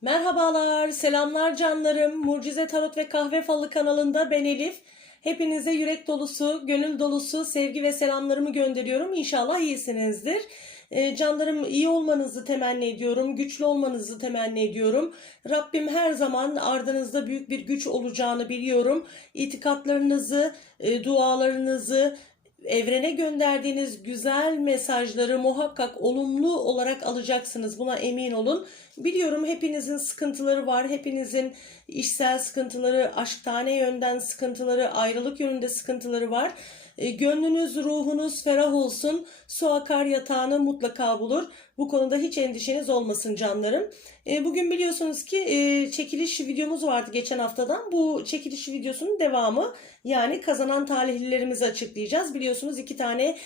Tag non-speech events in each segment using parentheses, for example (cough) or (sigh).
Merhabalar, selamlar canlarım. Mucize Tarot ve Kahve Falı kanalında ben Elif. Hepinize yürek dolusu, gönül dolusu sevgi ve selamlarımı gönderiyorum. İnşallah iyisinizdir. Ee, canlarım iyi olmanızı temenni ediyorum, güçlü olmanızı temenni ediyorum. Rabbim her zaman ardınızda büyük bir güç olacağını biliyorum. İtikatlarınızı, e, dualarınızı, evrene gönderdiğiniz güzel mesajları muhakkak olumlu olarak alacaksınız. Buna emin olun. Biliyorum hepinizin sıkıntıları var. Hepinizin işsel sıkıntıları, aşktane yönden sıkıntıları, ayrılık yönünde sıkıntıları var. E, Gönlünüz, ruhunuz ferah olsun. Su akar yatağını mutlaka bulur. Bu konuda hiç endişeniz olmasın canlarım. E, Bugün biliyorsunuz ki e, çekiliş videomuz vardı geçen haftadan. Bu çekiliş videosunun devamı. Yani kazanan talihlilerimizi açıklayacağız. Biliyorsunuz iki tane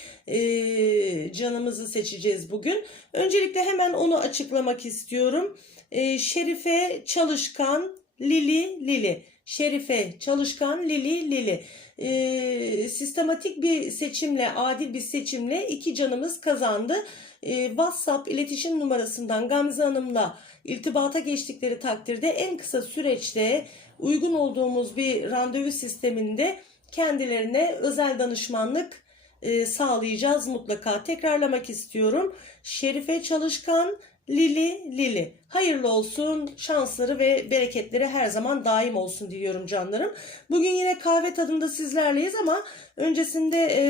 canımızı seçeceğiz bugün. Öncelikle hemen onu açıklamak istiyorum. Şerife Çalışkan Lili Lili. Şerife Çalışkan Lili Lili. E, sistematik bir seçimle, adil bir seçimle iki canımız kazandı. E, WhatsApp iletişim numarasından Gamze Hanım'la irtibata geçtikleri takdirde en kısa süreçte uygun olduğumuz bir randevu sisteminde kendilerine özel danışmanlık e, sağlayacağız mutlaka. Tekrarlamak istiyorum. Şerife Çalışkan, Lili Lili. Hayırlı olsun, şansları ve bereketleri her zaman daim olsun diliyorum canlarım. Bugün yine kahve tadında sizlerleyiz ama öncesinde e,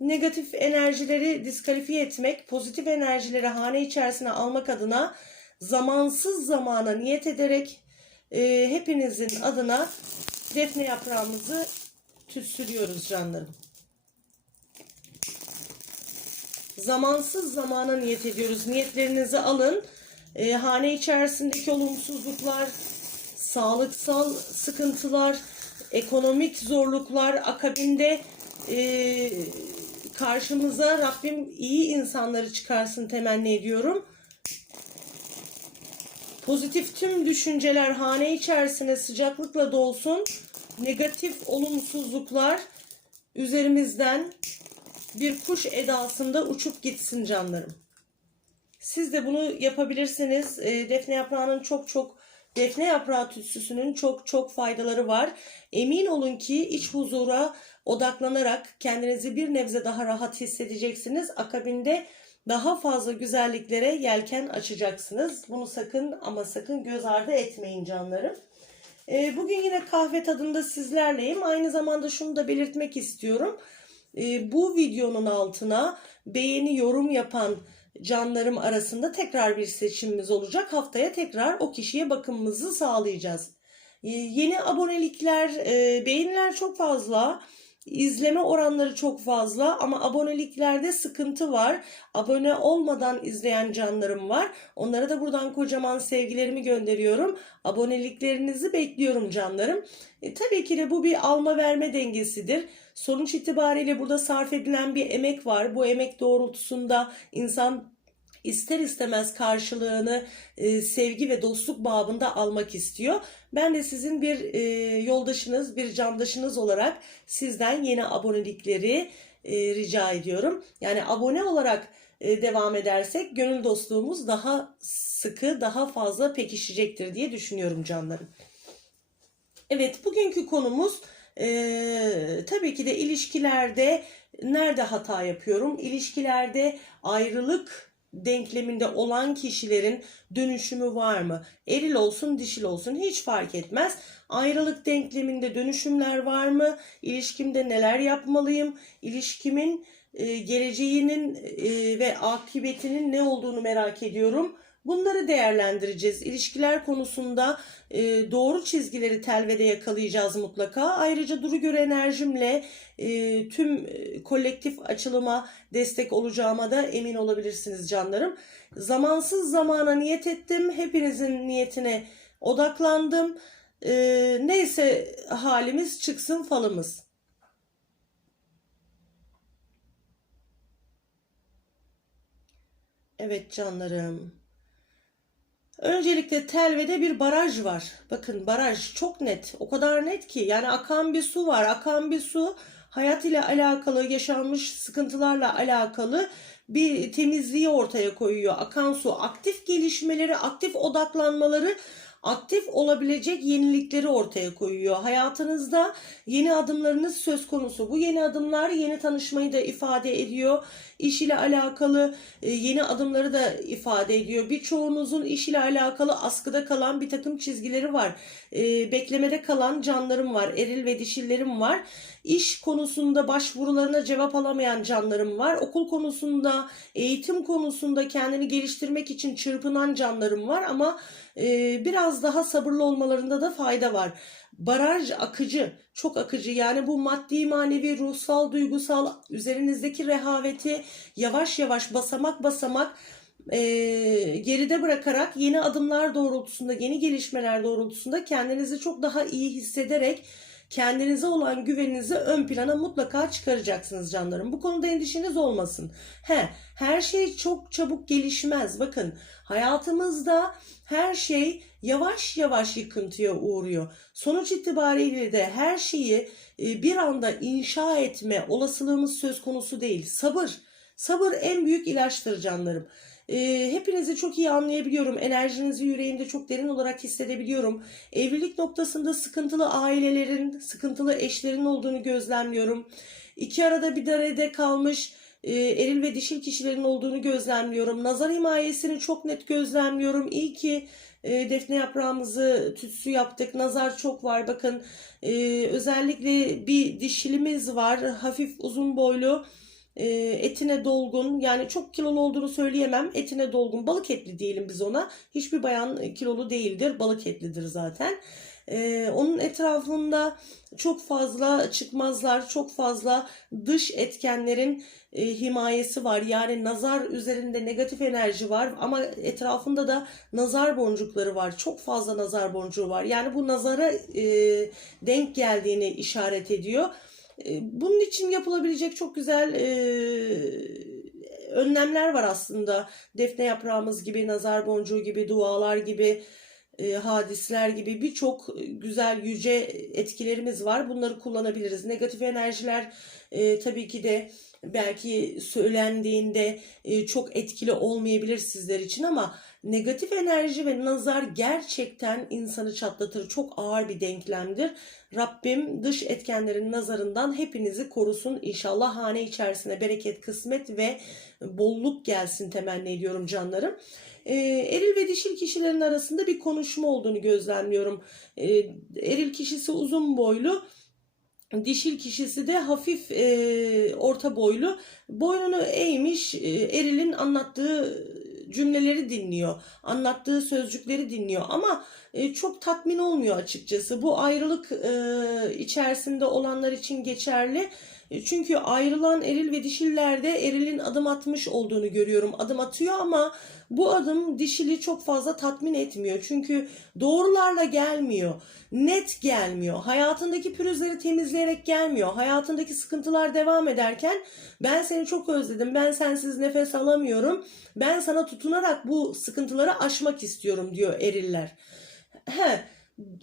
negatif enerjileri diskalifiye etmek, pozitif enerjileri hane içerisine almak adına zamansız zamana niyet ederek e, hepinizin adına defne yaprağımızı tütsülüyoruz canlarım. Zamansız zamana niyet ediyoruz. Niyetlerinizi alın. E, hane içerisindeki olumsuzluklar, sağlıksal sıkıntılar, ekonomik zorluklar akabinde e, karşımıza Rabbim iyi insanları çıkarsın temenni ediyorum. Pozitif tüm düşünceler hane içerisine sıcaklıkla dolsun. Negatif olumsuzluklar üzerimizden bir kuş edasında uçup gitsin canlarım. Siz de bunu yapabilirsiniz. E, defne yaprağının çok çok defne yaprağı tütsüsünün çok çok faydaları var. Emin olun ki iç huzura odaklanarak kendinizi bir nebze daha rahat hissedeceksiniz. Akabinde daha fazla güzelliklere yelken açacaksınız. Bunu sakın ama sakın göz ardı etmeyin canlarım. E, bugün yine kahve tadında sizlerleyim. Aynı zamanda şunu da belirtmek istiyorum. E, bu videonun altına beğeni yorum yapan canlarım arasında tekrar bir seçimimiz olacak. Haftaya tekrar o kişiye bakımımızı sağlayacağız. E, yeni abonelikler, e, beğeniler çok fazla. İzleme oranları çok fazla ama aboneliklerde sıkıntı var. Abone olmadan izleyen canlarım var. Onlara da buradan kocaman sevgilerimi gönderiyorum. Aboneliklerinizi bekliyorum canlarım. E, tabii ki de bu bir alma verme dengesidir. Sonuç itibariyle burada sarf edilen bir emek var. Bu emek doğrultusunda insan ister istemez karşılığını e, sevgi ve dostluk babında almak istiyor. Ben de sizin bir e, yoldaşınız, bir candaşınız olarak sizden yeni abonelikleri e, rica ediyorum. Yani abone olarak e, devam edersek gönül dostluğumuz daha sıkı, daha fazla pekişecektir diye düşünüyorum canlarım. Evet, bugünkü konumuz e, tabii ki de ilişkilerde nerede hata yapıyorum? İlişkilerde ayrılık denkleminde olan kişilerin dönüşümü var mı? Eril olsun, dişil olsun hiç fark etmez. Ayrılık denkleminde dönüşümler var mı? İlişkimde neler yapmalıyım? İlişkimin geleceğinin ve akıbetinin ne olduğunu merak ediyorum. Bunları değerlendireceğiz. İlişkiler konusunda e, doğru çizgileri telvede yakalayacağız mutlaka. Ayrıca duru göre enerjimle e, tüm e, kolektif açılıma destek olacağıma da emin olabilirsiniz canlarım. Zamansız zamana niyet ettim. Hepinizin niyetine odaklandım. E, neyse halimiz çıksın falımız. Evet canlarım. Öncelikle Telve'de bir baraj var. Bakın baraj çok net. O kadar net ki yani akan bir su var. Akan bir su hayat ile alakalı, yaşanmış sıkıntılarla alakalı bir temizliği ortaya koyuyor. Akan su aktif gelişmeleri, aktif odaklanmaları, aktif olabilecek yenilikleri ortaya koyuyor. Hayatınızda yeni adımlarınız söz konusu. Bu yeni adımlar yeni tanışmayı da ifade ediyor. İş ile alakalı e, yeni adımları da ifade ediyor. Birçoğunuzun iş ile alakalı askıda kalan bir takım çizgileri var. E, Beklemede kalan canlarım var. Eril ve dişillerim var. İş konusunda başvurularına cevap alamayan canlarım var. Okul konusunda, eğitim konusunda kendini geliştirmek için çırpınan canlarım var ama biraz daha sabırlı olmalarında da fayda var. Baraj akıcı, çok akıcı. Yani bu maddi, manevi, ruhsal, duygusal üzerinizdeki rehaveti yavaş yavaş basamak basamak e, geride bırakarak yeni adımlar doğrultusunda, yeni gelişmeler doğrultusunda kendinizi çok daha iyi hissederek kendinize olan güveninizi ön plana mutlaka çıkaracaksınız canlarım. Bu konuda endişeniz olmasın. He, her şey çok çabuk gelişmez. Bakın hayatımızda her şey yavaş yavaş yıkıntıya uğruyor. Sonuç itibariyle de her şeyi e, bir anda inşa etme olasılığımız söz konusu değil. Sabır. Sabır en büyük ilaçtır canlarım. E, hepinizi çok iyi anlayabiliyorum. Enerjinizi yüreğimde çok derin olarak hissedebiliyorum. Evlilik noktasında sıkıntılı ailelerin, sıkıntılı eşlerin olduğunu gözlemliyorum. İki arada bir derede kalmış e, eril ve dişil kişilerin olduğunu gözlemliyorum. Nazar himayesini çok net gözlemliyorum. İyi ki e, defne yaprağımızı tütsü yaptık. Nazar çok var. Bakın e, özellikle bir dişilimiz var. Hafif uzun boylu e, etine dolgun yani çok kilolu olduğunu söyleyemem. Etine dolgun balık etli diyelim biz ona. Hiçbir bayan kilolu değildir balık etlidir zaten. E, onun etrafında çok fazla çıkmazlar çok fazla dış etkenlerin e, himayesi var. Yani nazar üzerinde negatif enerji var ama etrafında da nazar boncukları var. Çok fazla nazar boncuğu var. Yani bu nazara e, denk geldiğini işaret ediyor bunun için yapılabilecek çok güzel e, önlemler var aslında. Defne yaprağımız gibi, nazar boncuğu gibi, dualar gibi, e, hadisler gibi birçok güzel yüce etkilerimiz var. Bunları kullanabiliriz. Negatif enerjiler e, tabii ki de belki söylendiğinde çok etkili olmayabilir sizler için ama negatif enerji ve nazar gerçekten insanı çatlatır. Çok ağır bir denklemdir. Rabbim dış etkenlerin nazarından hepinizi korusun. İnşallah hane içerisine bereket, kısmet ve bolluk gelsin temenni ediyorum canlarım. Ee, eril ve dişil kişilerin arasında bir konuşma olduğunu gözlemliyorum. Ee, eril kişisi uzun boylu, Dişil kişisi de hafif e, orta boylu. Boynunu eğmiş e, erilin anlattığı cümleleri dinliyor. Anlattığı sözcükleri dinliyor ama e, çok tatmin olmuyor açıkçası. Bu ayrılık e, içerisinde olanlar için geçerli. E, çünkü ayrılan eril ve dişillerde erilin adım atmış olduğunu görüyorum. Adım atıyor ama bu adım dişili çok fazla tatmin etmiyor. Çünkü doğrularla gelmiyor. Net gelmiyor. Hayatındaki pürüzleri temizleyerek gelmiyor. Hayatındaki sıkıntılar devam ederken ben seni çok özledim. Ben sensiz nefes alamıyorum. Ben sana tutunarak bu sıkıntıları aşmak istiyorum diyor eriller. He,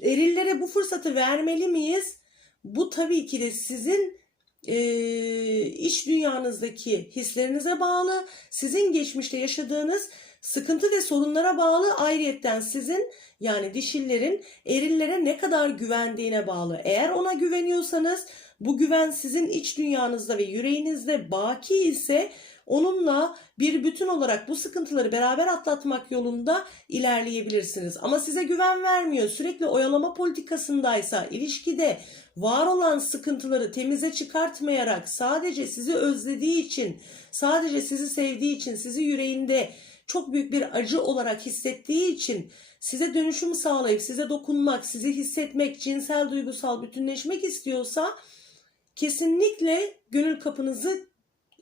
erillere bu fırsatı vermeli miyiz? Bu tabii ki de sizin e, iç dünyanızdaki hislerinize bağlı, sizin geçmişte yaşadığınız sıkıntı ve sorunlara bağlı ayrıyetten sizin yani dişillerin erillere ne kadar güvendiğine bağlı. Eğer ona güveniyorsanız bu güven sizin iç dünyanızda ve yüreğinizde baki ise onunla bir bütün olarak bu sıkıntıları beraber atlatmak yolunda ilerleyebilirsiniz. Ama size güven vermiyor. Sürekli oyalama politikasındaysa ilişkide var olan sıkıntıları temize çıkartmayarak sadece sizi özlediği için, sadece sizi sevdiği için, sizi yüreğinde çok büyük bir acı olarak hissettiği için size dönüşüm sağlayıp size dokunmak, sizi hissetmek, cinsel duygusal bütünleşmek istiyorsa kesinlikle gönül kapınızı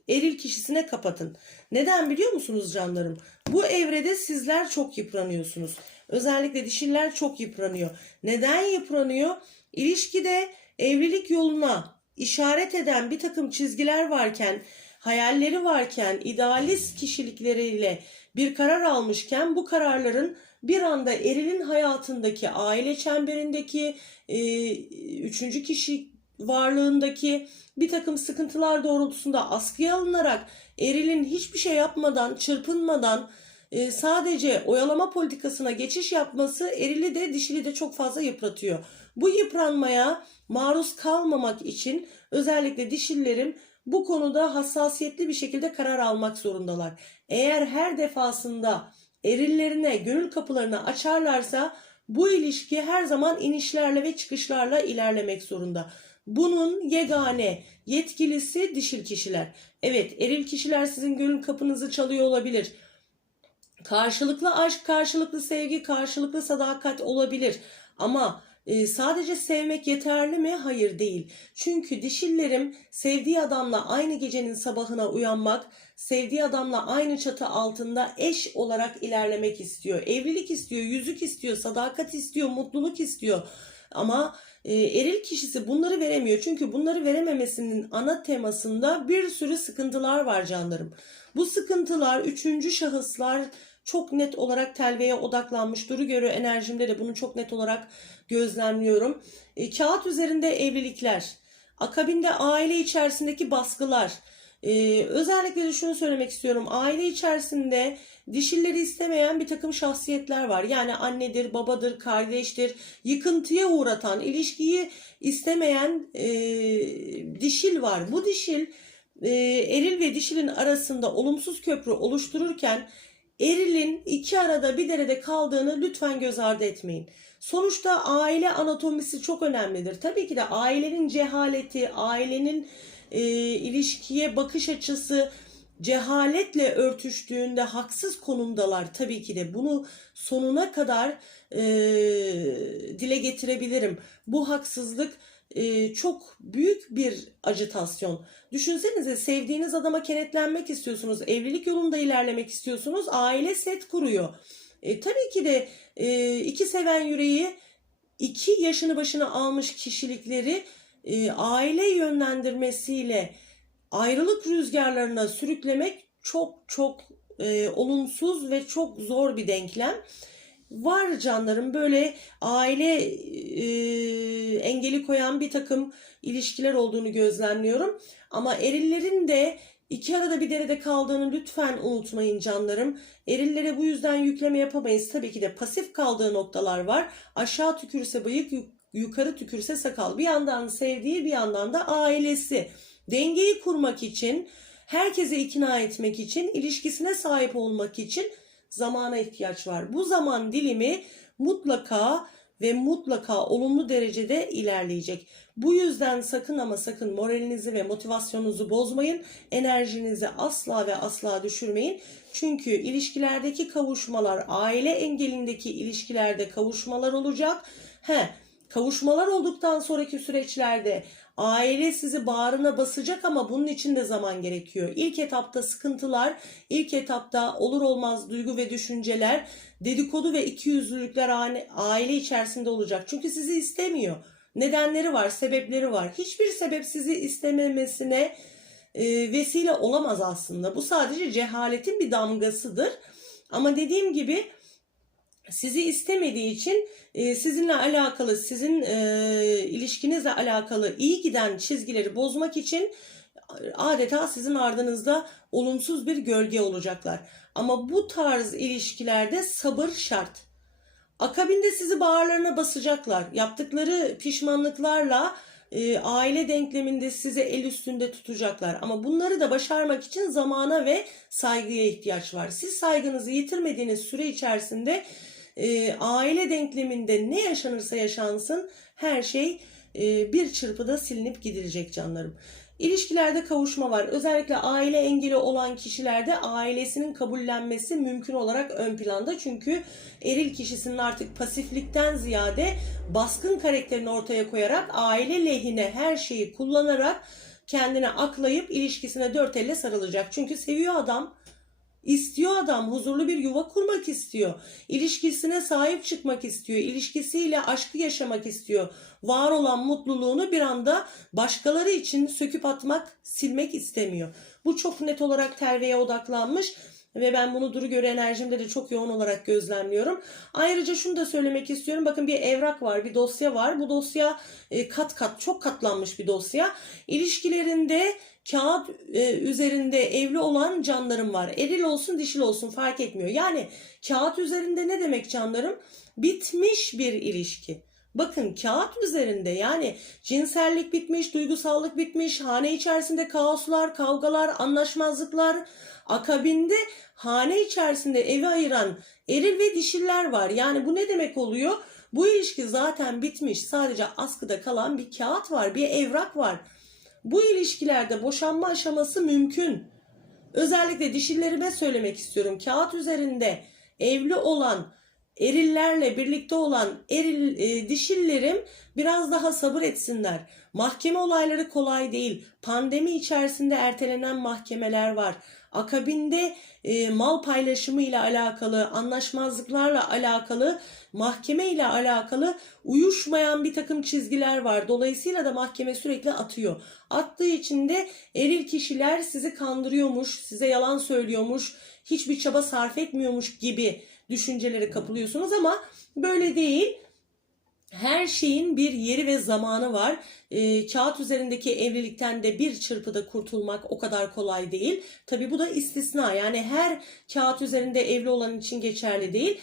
eril kişisine kapatın. Neden biliyor musunuz canlarım? Bu evrede sizler çok yıpranıyorsunuz. Özellikle dişiller çok yıpranıyor. Neden yıpranıyor? İlişkide evlilik yoluna işaret eden bir takım çizgiler varken, hayalleri varken, idealist kişilikleriyle bir karar almışken bu kararların bir anda erilin hayatındaki, aile çemberindeki e, üçüncü kişi varlığındaki bir takım sıkıntılar doğrultusunda askıya alınarak erilin hiçbir şey yapmadan, çırpınmadan e, sadece oyalama politikasına geçiş yapması erili de dişili de çok fazla yıpratıyor. Bu yıpranmaya maruz kalmamak için özellikle dişillerim bu konuda hassasiyetli bir şekilde karar almak zorundalar. Eğer her defasında erillerine, gönül kapılarını açarlarsa bu ilişki her zaman inişlerle ve çıkışlarla ilerlemek zorunda. Bunun yegane yetkilisi dişil kişiler. Evet, eril kişiler sizin gönül kapınızı çalıyor olabilir. Karşılıklı aşk, karşılıklı sevgi, karşılıklı sadakat olabilir. Ama e, sadece sevmek yeterli mi? Hayır değil. Çünkü dişillerim sevdiği adamla aynı gecenin sabahına uyanmak, sevdiği adamla aynı çatı altında eş olarak ilerlemek istiyor. Evlilik istiyor, yüzük istiyor, sadakat istiyor, mutluluk istiyor. Ama e, eril kişisi bunları veremiyor. Çünkü bunları verememesinin ana temasında bir sürü sıkıntılar var canlarım. Bu sıkıntılar üçüncü şahıslar çok net olarak telveye odaklanmış. Duru göre enerjimde de bunu çok net olarak gözlemliyorum. E, kağıt üzerinde evlilikler, akabinde aile içerisindeki baskılar. E, özellikle de şunu söylemek istiyorum. Aile içerisinde dişilleri istemeyen bir takım şahsiyetler var. Yani annedir, babadır, kardeştir. Yıkıntıya uğratan, ilişkiyi istemeyen e, dişil var. Bu dişil e, eril ve dişilin arasında olumsuz köprü oluştururken erilin iki arada bir derede kaldığını lütfen göz ardı etmeyin. Sonuçta aile anatomisi çok önemlidir. Tabii ki de ailenin cehaleti, ailenin e, ilişkiye bakış açısı cehaletle örtüştüğünde haksız konumdalar. Tabii ki de bunu sonuna kadar e, dile getirebilirim. Bu haksızlık e, çok büyük bir ajitasyon. Düşünsenize sevdiğiniz adama kenetlenmek istiyorsunuz, evlilik yolunda ilerlemek istiyorsunuz, aile set kuruyor. E, tabii ki de e, iki seven yüreği, iki yaşını başına almış kişilikleri e, aile yönlendirmesiyle ayrılık rüzgarlarına sürüklemek çok çok e, olumsuz ve çok zor bir denklem. Var canlarım böyle aile e, engeli koyan bir takım ilişkiler olduğunu gözlemliyorum. Ama erillerin de iki arada bir derede kaldığını lütfen unutmayın canlarım. Erillere bu yüzden yükleme yapamayız. Tabii ki de pasif kaldığı noktalar var. Aşağı tükürse bıyık, yukarı tükürse sakal. Bir yandan sevdiği bir yandan da ailesi. Dengeyi kurmak için, herkese ikna etmek için, ilişkisine sahip olmak için zamana ihtiyaç var. Bu zaman dilimi mutlaka ve mutlaka olumlu derecede ilerleyecek. Bu yüzden sakın ama sakın moralinizi ve motivasyonunuzu bozmayın. Enerjinizi asla ve asla düşürmeyin. Çünkü ilişkilerdeki kavuşmalar, aile engelindeki ilişkilerde kavuşmalar olacak. He, kavuşmalar olduktan sonraki süreçlerde aile sizi bağrına basacak ama bunun için de zaman gerekiyor. İlk etapta sıkıntılar, ilk etapta olur olmaz duygu ve düşünceler, dedikodu ve ikiyüzlülükler aile içerisinde olacak. Çünkü sizi istemiyor. Nedenleri var, sebepleri var. Hiçbir sebep sizi istememesine e, vesile olamaz aslında. Bu sadece cehaletin bir damgasıdır. Ama dediğim gibi sizi istemediği için e, sizinle alakalı, sizin e, ilişkinizle alakalı iyi giden çizgileri bozmak için adeta sizin ardınızda olumsuz bir gölge olacaklar. Ama bu tarz ilişkilerde sabır şart. Akabinde sizi bağırlarına basacaklar. Yaptıkları pişmanlıklarla e, aile denkleminde sizi el üstünde tutacaklar. Ama bunları da başarmak için zamana ve saygıya ihtiyaç var. Siz saygınızı yitirmediğiniz süre içerisinde e, aile denkleminde ne yaşanırsa yaşansın her şey e, bir çırpıda silinip gidilecek canlarım. İlişkilerde kavuşma var. Özellikle aile engeli olan kişilerde ailesinin kabullenmesi mümkün olarak ön planda. Çünkü eril kişisinin artık pasiflikten ziyade baskın karakterini ortaya koyarak aile lehine her şeyi kullanarak kendine aklayıp ilişkisine dört elle sarılacak. Çünkü seviyor adam. İstiyor adam huzurlu bir yuva kurmak istiyor. İlişkisine sahip çıkmak istiyor. İlişkisiyle aşkı yaşamak istiyor. Var olan mutluluğunu bir anda başkaları için söküp atmak, silmek istemiyor. Bu çok net olarak terveye odaklanmış. Ve ben bunu duru göre enerjimde de çok yoğun olarak gözlemliyorum. Ayrıca şunu da söylemek istiyorum. Bakın bir evrak var, bir dosya var. Bu dosya e, kat kat, çok katlanmış bir dosya. İlişkilerinde kağıt e, üzerinde evli olan canlarım var. Eril olsun, dişil olsun fark etmiyor. Yani kağıt üzerinde ne demek canlarım? Bitmiş bir ilişki. Bakın kağıt üzerinde yani cinsellik bitmiş, duygusallık bitmiş, hane içerisinde kaoslar, kavgalar, anlaşmazlıklar, akabinde hane içerisinde evi ayıran eril ve dişiller var. Yani bu ne demek oluyor? Bu ilişki zaten bitmiş. Sadece askıda kalan bir kağıt var, bir evrak var. Bu ilişkilerde boşanma aşaması mümkün. Özellikle dişillerime söylemek istiyorum. Kağıt üzerinde evli olan erillerle birlikte olan eril e, dişillerim biraz daha sabır etsinler. Mahkeme olayları kolay değil. Pandemi içerisinde ertelenen mahkemeler var. Akabinde e, mal paylaşımı ile alakalı, anlaşmazlıklarla alakalı, mahkeme ile alakalı uyuşmayan bir takım çizgiler var. Dolayısıyla da mahkeme sürekli atıyor. Attığı için de eril kişiler sizi kandırıyormuş, size yalan söylüyormuş, hiçbir çaba sarf etmiyormuş gibi düşüncelere kapılıyorsunuz ama böyle değil. Her şeyin bir yeri ve zamanı var. E, kağıt üzerindeki evlilikten de bir çırpıda kurtulmak o kadar kolay değil. Tabi bu da istisna. Yani her kağıt üzerinde evli olan için geçerli değil.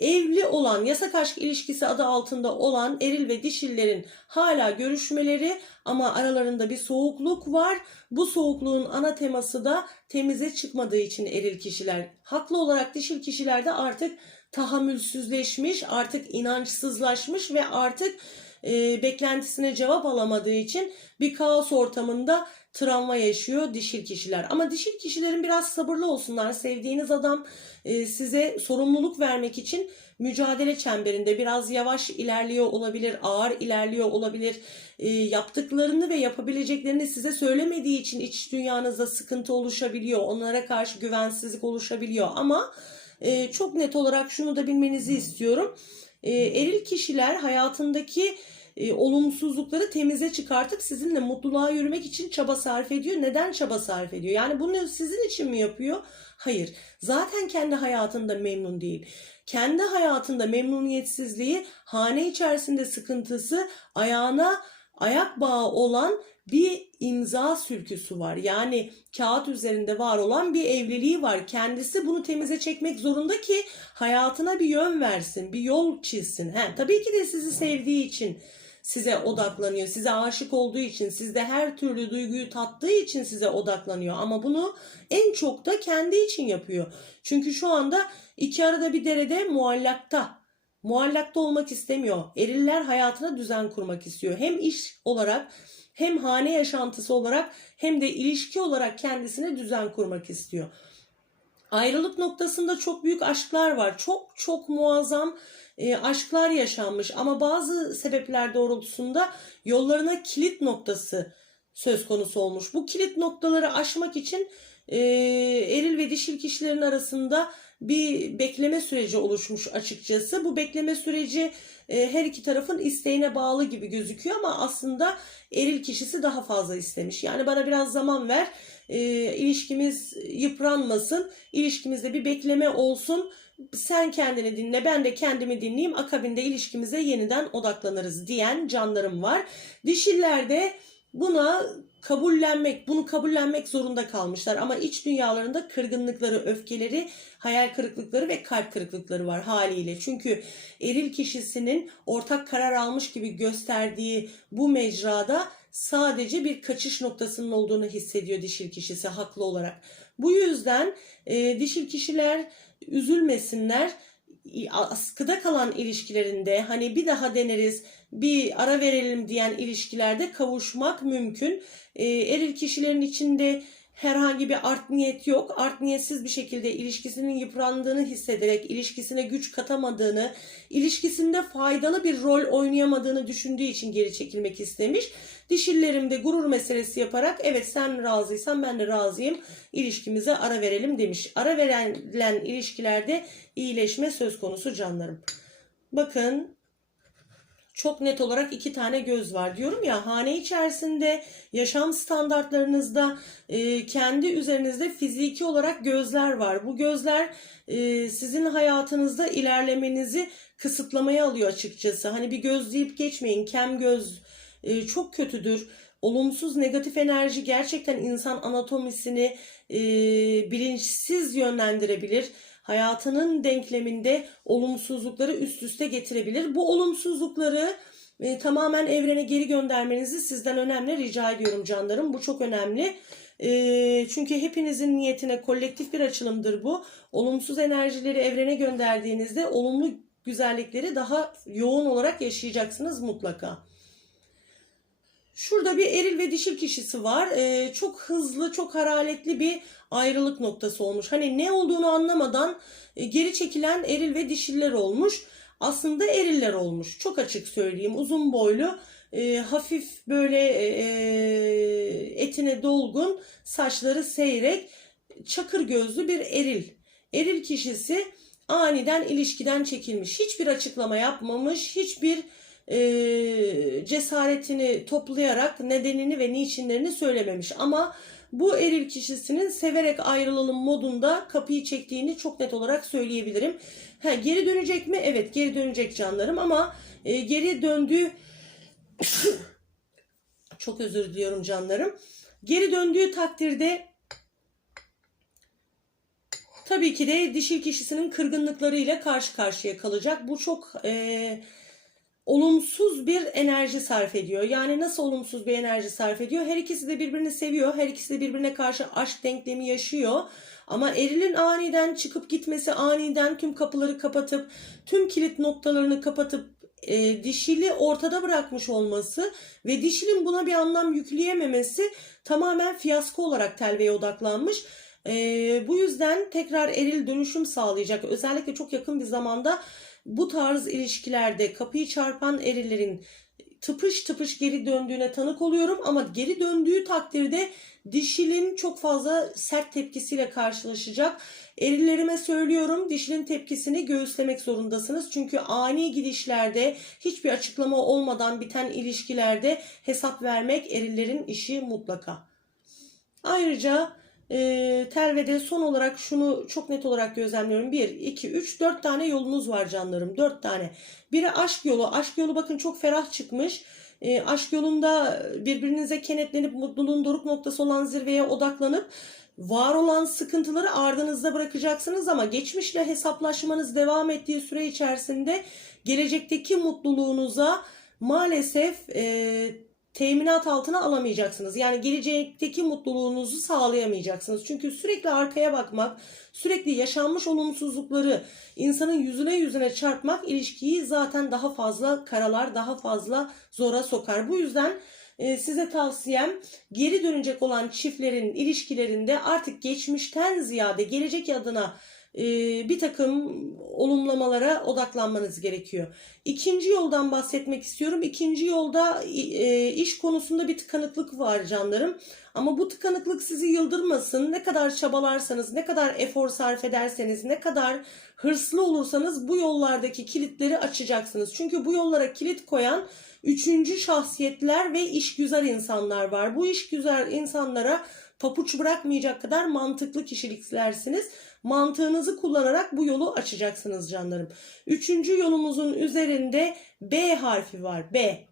Evli olan, yasak aşk ilişkisi adı altında olan eril ve dişillerin hala görüşmeleri ama aralarında bir soğukluk var. Bu soğukluğun ana teması da temize çıkmadığı için eril kişiler. Haklı olarak dişil kişiler de artık tahammülsüzleşmiş, artık inançsızlaşmış ve artık e, beklentisine cevap alamadığı için bir kaos ortamında travma yaşıyor dişil kişiler. Ama dişil kişilerin biraz sabırlı olsunlar. Sevdiğiniz adam e, size sorumluluk vermek için mücadele çemberinde biraz yavaş ilerliyor olabilir, ağır ilerliyor olabilir. E, yaptıklarını ve yapabileceklerini size söylemediği için iç dünyanızda sıkıntı oluşabiliyor. Onlara karşı güvensizlik oluşabiliyor. Ama e, çok net olarak şunu da bilmenizi istiyorum. Eril kişiler hayatındaki e, olumsuzlukları temize çıkartıp sizinle mutluluğa yürümek için çaba sarf ediyor. Neden çaba sarf ediyor? Yani bunu sizin için mi yapıyor? Hayır. Zaten kendi hayatında memnun değil. Kendi hayatında memnuniyetsizliği, hane içerisinde sıkıntısı, ayağına ayak bağı olan bir imza sülküsü var. Yani kağıt üzerinde var olan bir evliliği var. Kendisi bunu temize çekmek zorunda ki hayatına bir yön versin, bir yol çizsin. He, tabii ki de sizi sevdiği için size odaklanıyor. Size aşık olduğu için, sizde her türlü duyguyu tattığı için size odaklanıyor. Ama bunu en çok da kendi için yapıyor. Çünkü şu anda iki arada bir derede muallakta. Muallakta olmak istemiyor. Eriller hayatına düzen kurmak istiyor. Hem iş olarak hem hane yaşantısı olarak hem de ilişki olarak kendisine düzen kurmak istiyor. Ayrılık noktasında çok büyük aşklar var. Çok çok muazzam e, aşklar yaşanmış ama bazı sebepler doğrultusunda yollarına kilit noktası söz konusu olmuş. Bu kilit noktaları aşmak için e, eril ve dişil kişilerin arasında bir bekleme süreci oluşmuş açıkçası. Bu bekleme süreci e, her iki tarafın isteğine bağlı gibi gözüküyor ama aslında eril kişisi daha fazla istemiş. Yani bana biraz zaman ver, e, ilişkimiz yıpranmasın, ilişkimizde bir bekleme olsun. Sen kendini dinle, ben de kendimi dinleyeyim. Akabinde ilişkimize yeniden odaklanırız diyen canlarım var. Dişillerde buna kabullenmek, bunu kabullenmek zorunda kalmışlar. Ama iç dünyalarında kırgınlıkları, öfkeleri, hayal kırıklıkları ve kalp kırıklıkları var haliyle. Çünkü eril kişisinin ortak karar almış gibi gösterdiği bu mecrada sadece bir kaçış noktasının olduğunu hissediyor dişil kişisi haklı olarak. Bu yüzden e, dişil kişiler üzülmesinler askıda kalan ilişkilerinde hani bir daha deneriz bir ara verelim diyen ilişkilerde kavuşmak mümkün. E, eril kişilerin içinde herhangi bir art niyet yok. Art niyetsiz bir şekilde ilişkisinin yıprandığını hissederek, ilişkisine güç katamadığını, ilişkisinde faydalı bir rol oynayamadığını düşündüğü için geri çekilmek istemiş. Dişillerimde gurur meselesi yaparak evet sen razıysan ben de razıyım ilişkimize ara verelim demiş. Ara verilen ilişkilerde iyileşme söz konusu canlarım. Bakın çok net olarak iki tane göz var. Diyorum ya hane içerisinde yaşam standartlarınızda e, kendi üzerinizde fiziki olarak gözler var. Bu gözler e, sizin hayatınızda ilerlemenizi kısıtlamaya alıyor açıkçası. Hani bir göz deyip geçmeyin. Kem göz e, çok kötüdür. Olumsuz negatif enerji gerçekten insan anatomisini e, bilinçsiz yönlendirebilir. Hayatının denkleminde olumsuzlukları üst üste getirebilir. Bu olumsuzlukları e, tamamen evrene geri göndermenizi sizden önemli rica ediyorum canlarım. Bu çok önemli. E, çünkü hepinizin niyetine kolektif bir açılımdır bu. Olumsuz enerjileri evrene gönderdiğinizde olumlu güzellikleri daha yoğun olarak yaşayacaksınız mutlaka. Şurada bir eril ve dişil kişisi var. Ee, çok hızlı, çok hararetli bir ayrılık noktası olmuş. Hani ne olduğunu anlamadan e, geri çekilen eril ve dişiller olmuş. Aslında eriller olmuş. Çok açık söyleyeyim. Uzun boylu, e, hafif böyle e, etine dolgun, saçları seyrek, çakır gözlü bir eril. Eril kişisi aniden ilişkiden çekilmiş. Hiçbir açıklama yapmamış, hiçbir e, cesaretini toplayarak nedenini ve niçinlerini söylememiş. Ama bu eril kişisinin severek ayrılalım modunda kapıyı çektiğini çok net olarak söyleyebilirim. Ha, geri dönecek mi? Evet geri dönecek canlarım ama e, geri döndüğü (coughs) çok özür diliyorum canlarım. Geri döndüğü takdirde tabii ki de dişil kişisinin kırgınlıklarıyla karşı karşıya kalacak. Bu çok e, olumsuz bir enerji sarf ediyor. Yani nasıl olumsuz bir enerji sarf ediyor? Her ikisi de birbirini seviyor. Her ikisi de birbirine karşı aşk denklemi yaşıyor. Ama erilin aniden çıkıp gitmesi, aniden tüm kapıları kapatıp, tüm kilit noktalarını kapatıp e, dişili ortada bırakmış olması ve dişilin buna bir anlam yükleyememesi tamamen fiyasko olarak telveye odaklanmış. E, bu yüzden tekrar eril dönüşüm sağlayacak. Özellikle çok yakın bir zamanda bu tarz ilişkilerde kapıyı çarpan erillerin tıpış tıpış geri döndüğüne tanık oluyorum ama geri döndüğü takdirde dişilin çok fazla sert tepkisiyle karşılaşacak. Erillerime söylüyorum dişilin tepkisini göğüslemek zorundasınız. Çünkü ani gidişlerde hiçbir açıklama olmadan biten ilişkilerde hesap vermek erillerin işi mutlaka. Ayrıca e, Telve'de son olarak şunu çok net olarak gözlemliyorum. 1, 2, 3, 4 tane yolunuz var canlarım. 4 tane. Biri aşk yolu. Aşk yolu bakın çok ferah çıkmış. E, aşk yolunda birbirinize kenetlenip mutluluğun doruk noktası olan zirveye odaklanıp var olan sıkıntıları ardınızda bırakacaksınız ama geçmişle hesaplaşmanız devam ettiği süre içerisinde gelecekteki mutluluğunuza maalesef e, teminat altına alamayacaksınız. Yani gelecekteki mutluluğunuzu sağlayamayacaksınız. Çünkü sürekli arkaya bakmak, sürekli yaşanmış olumsuzlukları insanın yüzüne yüzüne çarpmak ilişkiyi zaten daha fazla karalar, daha fazla zora sokar. Bu yüzden e, size tavsiyem geri dönecek olan çiftlerin ilişkilerinde artık geçmişten ziyade gelecek adına bir takım olumlamalara odaklanmanız gerekiyor. İkinci yoldan bahsetmek istiyorum. İkinci yolda iş konusunda bir tıkanıklık var canlarım. Ama bu tıkanıklık sizi yıldırmasın. Ne kadar çabalarsanız, ne kadar efor sarf ederseniz, ne kadar hırslı olursanız bu yollardaki kilitleri açacaksınız. Çünkü bu yollara kilit koyan üçüncü şahsiyetler ve işgüzar insanlar var. Bu işgüzar insanlara papuç bırakmayacak kadar mantıklı kişiliklersiniz. Mantığınızı kullanarak bu yolu açacaksınız canlarım. Üçüncü yolumuzun üzerinde B harfi var. B.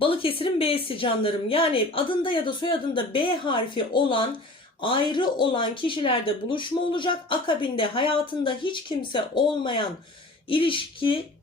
Balıkesir'in B'si canlarım. Yani adında ya da soyadında B harfi olan ayrı olan kişilerde buluşma olacak. Akabinde hayatında hiç kimse olmayan ilişki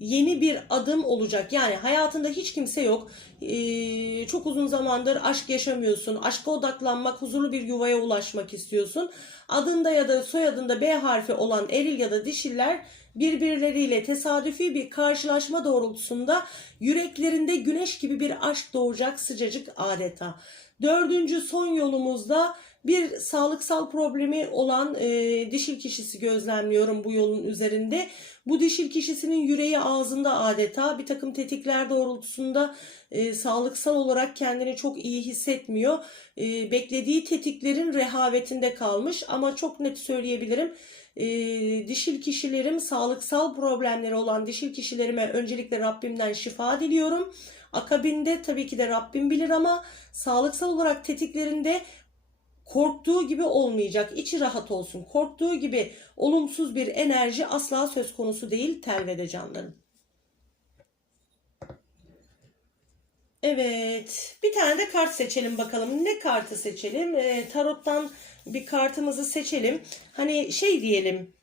yeni bir adım olacak. Yani hayatında hiç kimse yok. Ee, çok uzun zamandır aşk yaşamıyorsun. Aşka odaklanmak, huzurlu bir yuvaya ulaşmak istiyorsun. Adında ya da soyadında B harfi olan eril ya da dişiller birbirleriyle tesadüfi bir karşılaşma doğrultusunda yüreklerinde güneş gibi bir aşk doğacak sıcacık adeta. Dördüncü son yolumuzda bir sağlıksal problemi olan e, dişil kişisi gözlemliyorum bu yolun üzerinde. Bu dişil kişisinin yüreği ağzında adeta bir takım tetikler doğrultusunda e, sağlıksal olarak kendini çok iyi hissetmiyor. E, beklediği tetiklerin rehavetinde kalmış ama çok net söyleyebilirim. E, dişil kişilerim, sağlıksal problemleri olan dişil kişilerime öncelikle Rabbimden şifa diliyorum. Akabinde tabii ki de Rabbim bilir ama sağlıksal olarak tetiklerinde korktuğu gibi olmayacak. İçi rahat olsun. Korktuğu gibi olumsuz bir enerji asla söz konusu değil telvede canlarım. Evet. Bir tane de kart seçelim bakalım. Ne kartı seçelim? Ee, tarottan bir kartımızı seçelim. Hani şey diyelim.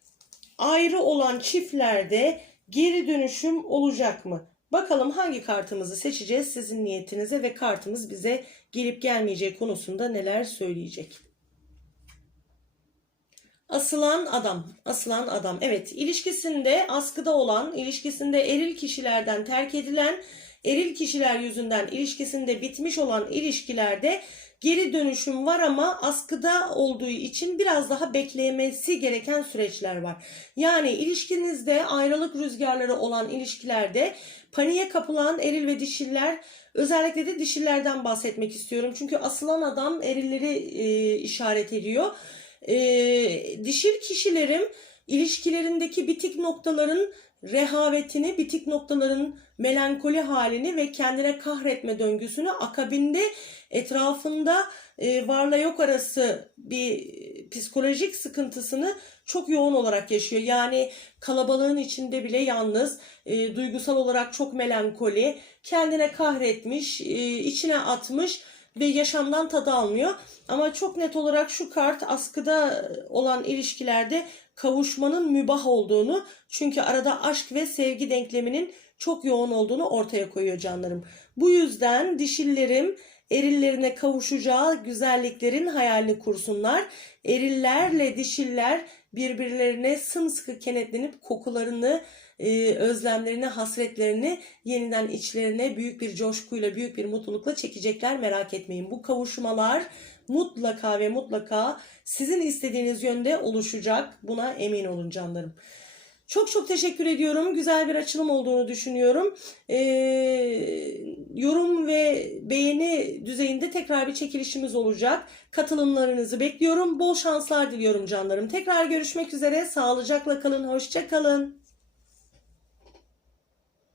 Ayrı olan çiftlerde geri dönüşüm olacak mı? Bakalım hangi kartımızı seçeceğiz sizin niyetinize ve kartımız bize gelip gelmeyeceği konusunda neler söyleyecek. Asılan adam, asılan adam. Evet, ilişkisinde askıda olan, ilişkisinde eril kişilerden terk edilen, eril kişiler yüzünden ilişkisinde bitmiş olan ilişkilerde geri dönüşüm var ama askıda olduğu için biraz daha beklemesi gereken süreçler var. Yani ilişkinizde ayrılık rüzgarları olan ilişkilerde paniğe kapılan eril ve dişiller özellikle de dişillerden bahsetmek istiyorum. Çünkü asılan adam erilleri e, işaret ediyor. E, dişil kişilerim ilişkilerindeki bitik noktaların rehavetini, bitik noktaların melankoli halini ve kendine kahretme döngüsünü akabinde etrafında e, varla yok arası bir psikolojik sıkıntısını çok yoğun olarak yaşıyor. Yani kalabalığın içinde bile yalnız, e, duygusal olarak çok melankoli, kendine kahretmiş, e, içine atmış ve yaşamdan tadı almıyor. Ama çok net olarak şu kart askıda olan ilişkilerde kavuşmanın mübah olduğunu çünkü arada aşk ve sevgi denkleminin çok yoğun olduğunu ortaya koyuyor canlarım. Bu yüzden dişillerim erillerine kavuşacağı güzelliklerin hayalini kursunlar. Erillerle dişiller birbirlerine sımsıkı kenetlenip kokularını, e, özlemlerini, hasretlerini yeniden içlerine büyük bir coşkuyla, büyük bir mutlulukla çekecekler. Merak etmeyin. Bu kavuşmalar mutlaka ve mutlaka sizin istediğiniz yönde oluşacak. Buna emin olun canlarım. Çok çok teşekkür ediyorum. Güzel bir açılım olduğunu düşünüyorum. Ee, yorum ve beğeni düzeyinde tekrar bir çekilişimiz olacak. Katılımlarınızı bekliyorum. Bol şanslar diliyorum canlarım. Tekrar görüşmek üzere. Sağlıcakla kalın. Hoşça kalın.